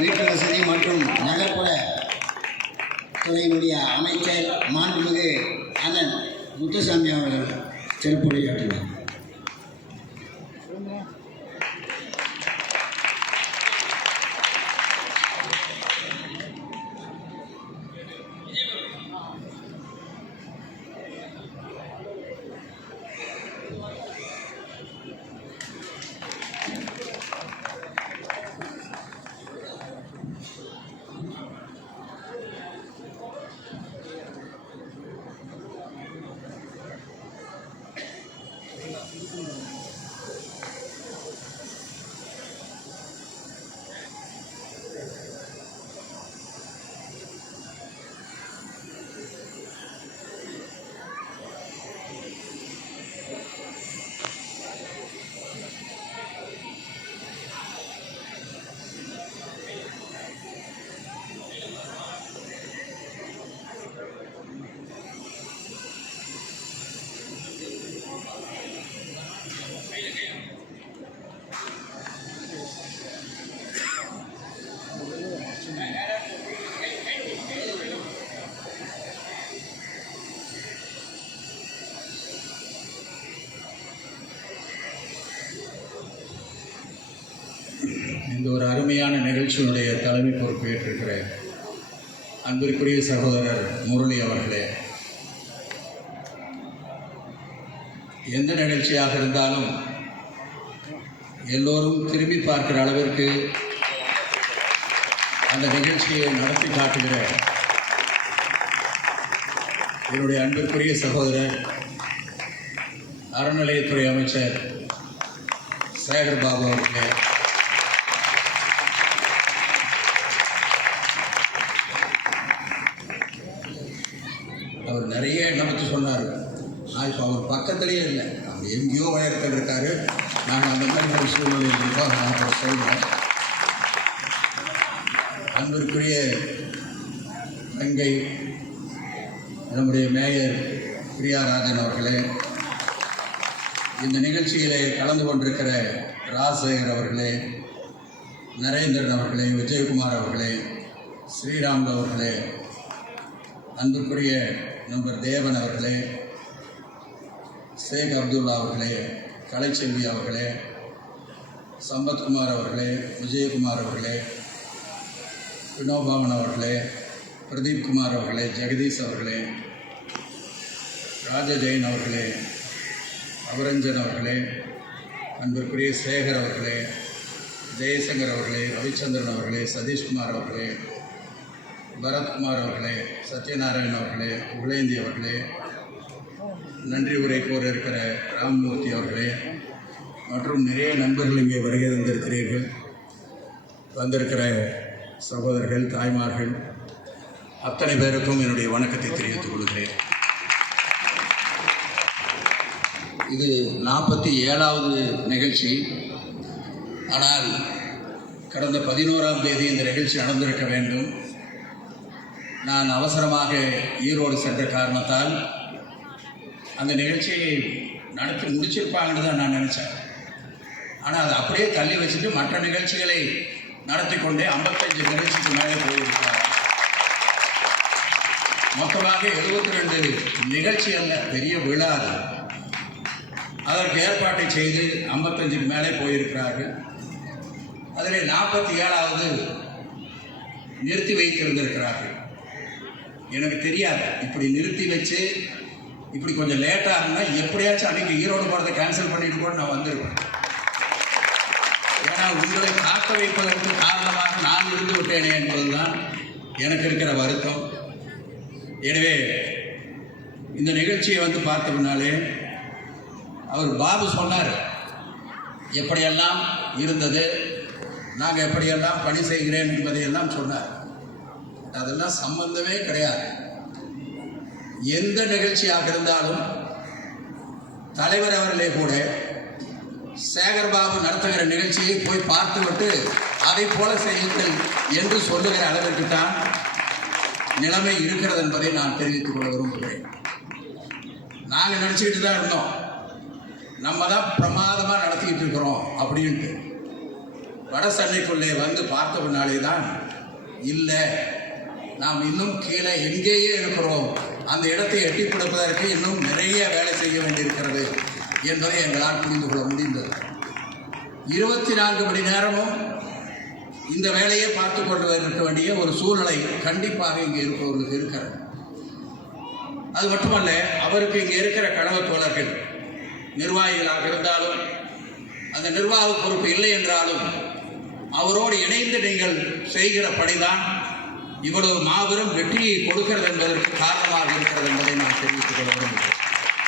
வீட்டு வசதி மற்றும் நகர்ப்புற துறையினுடைய அமைச்சர் மாண்புமிகு அண்ணன் முத்துசாமி அவர்கள் சிறப்புரையாற்றினார் ஒரு அருமையான நிகழ்ச்சியினுடைய தலைமை பொறுப்பேற்றிருக்கிற அன்பிற்குரிய சகோதரர் முரளி அவர்களே எந்த நிகழ்ச்சியாக இருந்தாலும் எல்லோரும் திரும்பி பார்க்கிற அளவிற்கு அந்த நிகழ்ச்சியை நடத்தி காட்டுகிற என்னுடைய அன்பிற்குரிய சகோதரர் அறநிலையத்துறை அமைச்சர் சேகர் பாபு அவர்களே நான் இப்போ அவர் பக்கத்துலேயே இல்லை. அவர் எங்கேயோ உயரத்தில் இருக்கார். நாங்கள் அந்த மாதிரி ஒரு சூழ்நிலை இருக்கோம் நான் அவர் சொல்கிறேன் அன்பிற்குரிய தங்கை நம்முடைய மேயர் பிரியாராஜன் அவர்களே இந்த நிகழ்ச்சியிலே கலந்து கொண்டிருக்கிற ராஜசேகர் அவர்களே நரேந்திரன் அவர்களே விஜயகுமார் அவர்களே ஸ்ரீராம் அவர்களே அன்புக்குரிய நம்பர் தேவன் அவர்களே ஷேக் அப்துல்லா அவர்களே கலைச்செல்வி அவர்களே சம்பத்குமார் அவர்களே விஜயகுமார் அவர்களே வினோபாவன் அவர்களே பிரதீப் குமார் அவர்களே ஜெகதீஷ் அவர்களே ராஜ ஜெயின் அவர்களே அவரஞ்சன் அவர்களே அன்பிற்குரிய சேகர் அவர்களே ஜெயசங்கர் அவர்களே ரவிச்சந்திரன் அவர்களே சதீஷ்குமார் அவர்களே பரத்குமார் அவர்களே சத்யநாராயண் அவர்களே உபலேந்தி அவர்களே நன்றி உரை கோர இருக்கிற ராம்மூர்த்தி அவர்களே மற்றும் நிறைய நண்பர்கள் இங்கே வருகை தந்திருக்கிறீர்கள். வந்திருக்கிற சகோதரர்கள் தாய்மார்கள் அத்தனை பேருக்கும் என்னுடைய வணக்கத்தை தெரிவித்துக் கொள்கிறேன். இது நாற்பத்தி ஏழாவது நிகழ்ச்சி. ஆனால் கடந்த பதினோராம் தேதி இந்த நிகழ்ச்சி நடந்திருக்க வேண்டும். நான் அவசரமாக ஈரோடு சென்ற காரணத்தால் அந்த நிகழ்ச்சியை நடத்தி முடிச்சிருப்பாங்கன்னு தான் நான் நினச்சேன். ஆனால் அதை அப்படியே தள்ளி வச்சுட்டு மற்ற நிகழ்ச்சிகளை நடத்தி கொண்டே ஐம்பத்தஞ்சு நிகழ்ச்சிக்கு மேலே போயிருக்கிறார். மொத்தமாக எழுபத்தி ரெண்டு நிகழ்ச்சி அல்ல பெரிய விழா அது. அதற்கு ஏற்பாட்டை செய்து ஐம்பத்தஞ்சுக்கு மேலே போயிருக்கிறார்கள். அதில் நாற்பத்தி ஏழாவது நிறுத்தி வைத்திருந்திருக்கிறார்கள். எனக்கு தெரியாது இப்படி நிறுத்தி வச்சு இப்படி கொஞ்சம் லேட்டாக இருந்தால் எப்படியாச்சும் அன்றைக்கி ஈரோடு போகிறத கேன்சல் பண்ணிட்டு கூட நான் வந்துடுவேன் ஏன்னா உங்களை காக்க வைப்பதற்கு காரணமாக நான் இருந்து விட்டேனே என்பதுதான் எனக்கு இருக்கிற வருத்தம். எனவே இந்த நிகழ்ச்சியை வந்து பார்த்தோம்னாலே அவர் பாபு சொன்னார் எப்படியெல்லாம் இருந்தது? நாங்கள் எப்படியெல்லாம் பணி செய்கிறேன்? என்பதையெல்லாம் சொன்னார். அதெல்லாம் சம்பந்தமே கிடையாது. எந்த நிகழ்ச்சியாக இருந்தாலும் தலைவர் அவர்களே கூட சேகர் பாபு நடத்துகிற நிகழ்ச்சியை போய் பார்த்துவிட்டு அதை போல செய்யுங்கள் என்று சொல்லுகிற அளவிற்கு தான் நிலைமை இருக்கிறது என்பதை நான் தெரிவித்துக் கொள்ள விரும்புகிறேன். நாங்கள் நினச்சிக்கிட்டு தான் இருந்தோம். நம்ம தான் பிரமாதமாக நடத்திக்கிட்டு இருக்கிறோம் அப்படின்ட்டு. வட சென்னைக்குள்ளே வந்து பார்த்த பின்னாலே தான் இல்லை நாம் இன்னும் கீழே எங்கேயே இருக்கிறோம். அந்த இடத்தை எட்டி கொடுப்பதற்கு இன்னும் நிறைய வேலை செய்ய வேண்டியிருக்கிறது என்பதை எங்களால் புரிந்து கொள்ள முடிந்தது. இருபத்தி நான்கு மணி நேரமும் இந்த வேலையை பார்த்து கொண்டு இருக்க வேண்டிய ஒரு சூழ்நிலை கண்டிப்பாக இங்கே இருப்பவர்களுக்கு இருக்கிறது. அது மட்டுமல்ல அவருக்கு இங்கே இருக்கிற கழக தோழர்கள் நிர்வாகிகளாக இருந்தாலும் அந்த நிர்வாக பொறுப்பு இல்லை என்றாலும் அவரோடு இணைந்து நீங்கள் செய்கிற பணிதான் இவ்வளவு மாபெரும் வெற்றியை கொடுக்கிறது என்பதற்கு காரணமாக இருக்கிறது என்பதை நான் தெரிவித்துக் கொள்ள விரும்புகிறேன்.